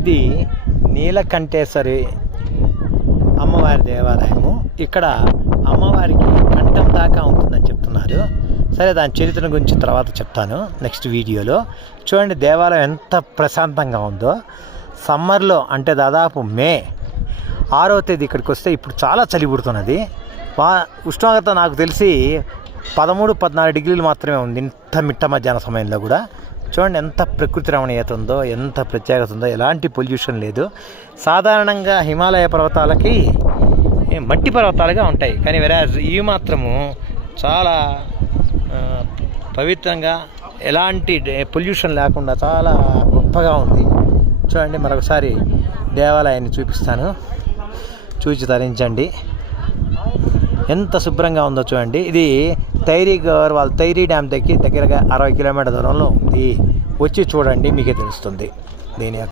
ఇది నీలకంఠేశ్వరి అమ్మవారి దేవాలయము. ఇక్కడ అమ్మవారికి కంఠం దాకా ఉంటుందని చెప్తున్నారు. సరే, దాని చరిత్ర గురించి తర్వాత చెప్తాను నెక్స్ట్ వీడియోలో. చూడండి దేవాలయం ఎంత ప్రశాంతంగా ఉందో. సమ్మర్లో అంటే దాదాపు మే 6వ తేదీ ఇక్కడికి వస్తే ఇప్పుడు చాలా చలి పుడుతున్నది. ఉష్ణోగ్రత నాకు తెలిసి 13-14 డిగ్రీలు మాత్రమే ఉంది ఇంత మిట్ట మధ్యాహ్న సమయంలో కూడా. చూడండి ఎంత ప్రకృతి రమణీయత ఉందో, ఎంత ప్రత్యేకత ఉందో. ఎలాంటి పొల్యూషన్ లేదు. సాధారణంగా హిమాలయ పర్వతాలకి మట్టి పర్వతాలుగా ఉంటాయి, కానీ వెరాజ్ ఇవి మాత్రము చాలా పవిత్రంగా, ఎలాంటి పొల్యూషన్ లేకుండా చాలా గొప్పగా ఉంది. చూడండి మరొకసారి దేవాలయాన్ని చూపిస్తాను, చూసి తరించండి. ఎంత శుభ్రంగా ఉందో చూడండి. ఇది తైరీ డ్యామ్ దగ్గరగా 60 కిలోమీటర్ల దూరంలో ఉంది. వచ్చి చూడండి, మీకే తెలుస్తుంది దీని